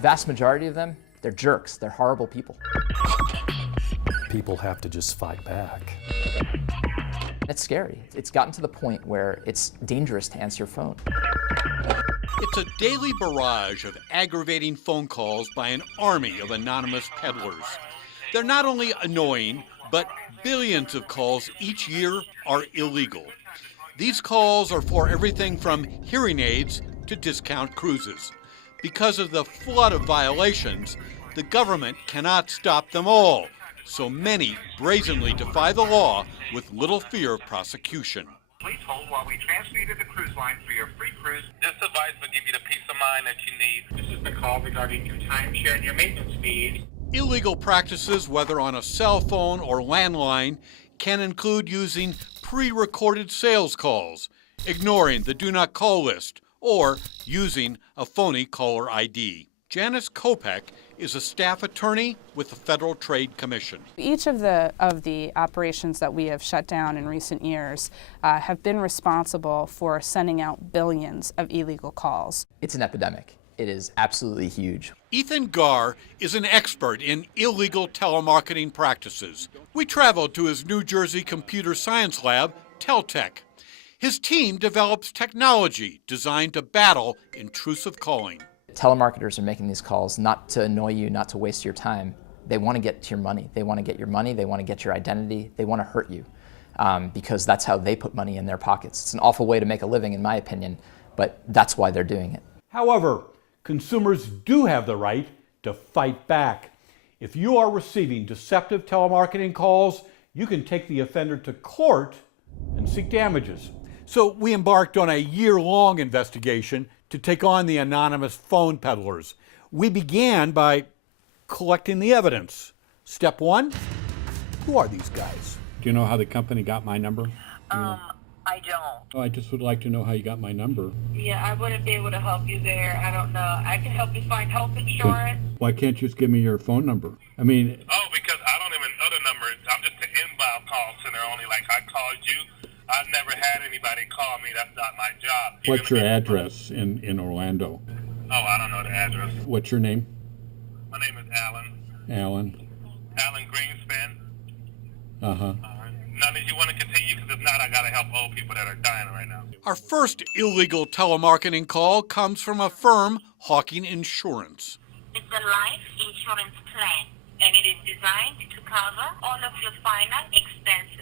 vast majority of them, they're jerks. They're horrible people. People have to just fight back. It's scary. It's gotten to the point where it's dangerous to answer your phone. It's a daily barrage of aggravating phone calls by an army of anonymous peddlers. They're not only annoying, but billions of calls each year are illegal. These calls are for everything from hearing aids to discount cruises. Because of the flood of violations, the government cannot stop them all. So many brazenly defy the law with little fear of prosecution. Please hold while we transfer you to the cruise line for your free cruise. This advice will give you the peace of mind that you need. This is the call regarding your timeshare and your maintenance fees. Illegal practices, whether on a cell phone or landline, can include using pre-recorded sales calls, ignoring the do not call list, or using a phony caller ID. Janice Kopek is a staff attorney with the Federal Trade Commission. Each of the operations that we have shut down in recent years have been responsible for sending out billions of illegal calls. It's an epidemic. It is absolutely huge. Ethan Garr is an expert in illegal telemarketing practices. We traveled to his New Jersey computer science lab, Teltech. His team develops technology designed to battle intrusive calling. Telemarketers are making these calls not to annoy you, not to waste your time. They want to get to your money. They want to get your money. They want to get your identity. They want to hurt you because that's how they put money in their pockets. It's an awful way to make a living, in my opinion, but that's why they're doing it. However, consumers do have the right to fight back. If you are receiving deceptive telemarketing calls, you can take the offender to court and seek damages. So we embarked on a year-long investigation to take on the anonymous phone peddlers. We began by collecting the evidence. Step one, who are these guys? Do you know how the company got my number? I don't. Oh, I just would like to know how you got my number. Yeah, I wouldn't be able to help you there. I don't know. I can help you find health insurance. Why can't you just give me your phone number? I mean... Oh, because I don't even know the number. I'm just an inbound call center only. Like, I called you. I've never had anybody call me. That's not my job. What's your address in Orlando? Oh, I don't know the address. What's your name? My name is Alan. Alan Greenspan. Uh-huh. Now, did you want to continue? Because if not, I got to help old people that are dying right now. Our first illegal telemarketing call comes from a firm hawking insurance. It's a life insurance plan, and it is designed to cover all of your final expenses.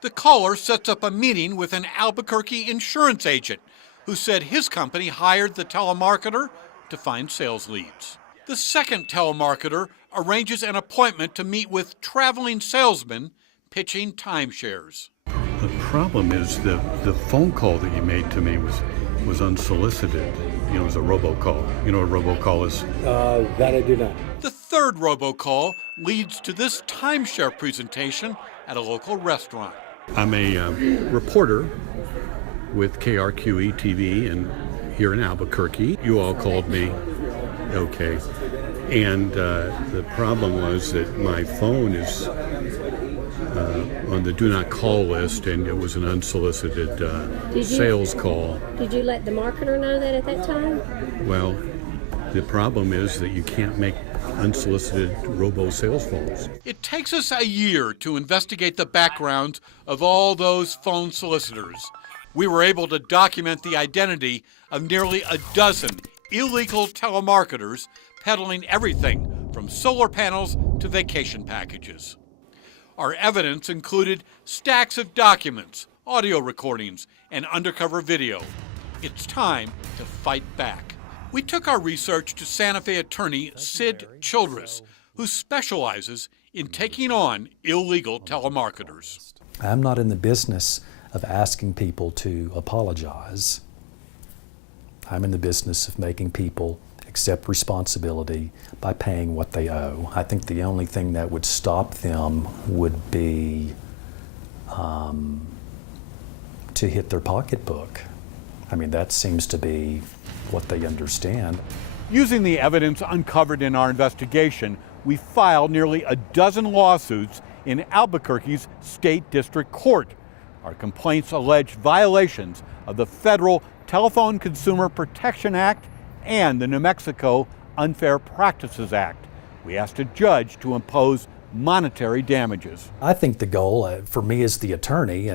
The caller sets up a meeting with an Albuquerque insurance agent who said his company hired the telemarketer to find sales leads. The second telemarketer arranges an appointment to meet with traveling salesmen pitching timeshares. The problem is the phone call that you made to me was unsolicited. You know, it was a robocall. You know what a robocall is? That I do not. The third robocall leads to this timeshare presentation at a local restaurant. I'm a reporter with KRQE TV and here in Albuquerque. You all called me. Okay. And the problem was that my phone is on the do not call list, and it was an unsolicited sales call. Did you let the marketer know that at that time? Well, the problem is that you can't make unsolicited robo-sales phones. It takes us a year to investigate the backgrounds of all those phone solicitors. We were able to document the identity of nearly a dozen illegal telemarketers peddling everything from solar panels to vacation packages. Our evidence included stacks of documents, audio recordings, and undercover video. It's time to fight back. We took our research to Santa Fe attorney Sid Childress, who specializes in taking on illegal telemarketers. I'm not in the business of asking people to apologize. I'm in the business of making people accept responsibility by paying what they owe. I think the only thing that would stop them would be to hit their pocketbook. I mean, that seems to be what they understand. Using the evidence uncovered in our investigation, we filed nearly a dozen lawsuits in Albuquerque's State District Court. Our complaints allege violations of the Federal Telephone Consumer Protection Act and the New Mexico Unfair Practices Act. We asked a judge to impose monetary damages. I think the goal for me as the attorney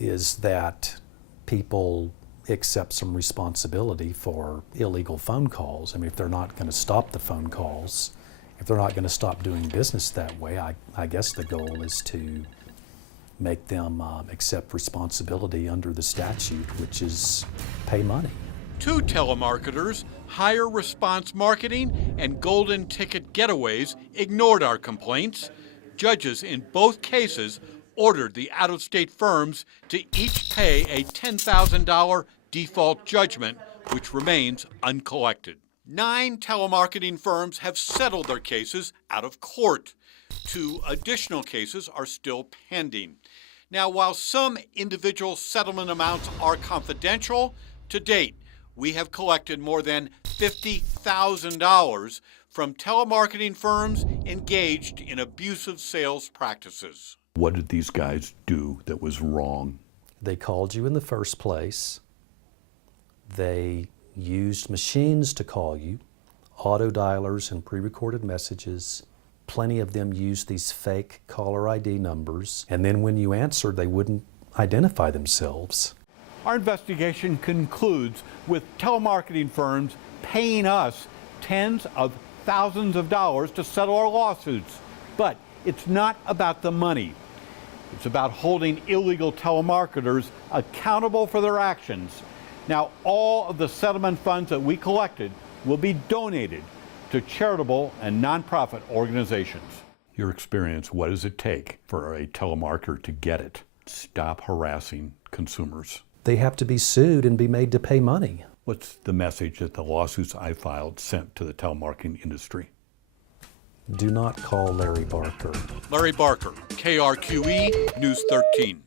is that people accept some responsibility for illegal phone calls. I mean, if they're not going to stop the phone calls, if they're not going to stop doing business that way, I guess the goal is to make them accept responsibility under the statute, which is pay money. 2 telemarketers, Higher Response Marketing and Golden Ticket Getaways, ignored our complaints. Judges in both cases ordered the out-of-state firms to each pay a $10,000 default judgment, which remains uncollected. 9 telemarketing firms have settled their cases out of court. 2 additional cases are still pending. Now, while some individual settlement amounts are confidential, to date, we have collected more than $50,000 from telemarketing firms engaged in abusive sales practices. What did these guys do that was wrong? They called you in the first place. They used machines to call you, auto dialers and pre-recorded messages. Plenty of them used these fake caller ID numbers, and then when you answered, they wouldn't identify themselves. Our investigation concludes with telemarketing firms paying us tens of thousands of dollars to settle our lawsuits. But it's not about the money. It's about holding illegal telemarketers accountable for their actions. Now, all of the settlement funds that we collected will be donated to charitable and nonprofit organizations. Your experience, what does it take for a telemarketer to get it? Stop harassing consumers. They have to be sued and be made to pay money. What's the message that the lawsuits I filed sent to the telemarketing industry? Do not call Larry Barker. Larry Barker, KRQE News 13.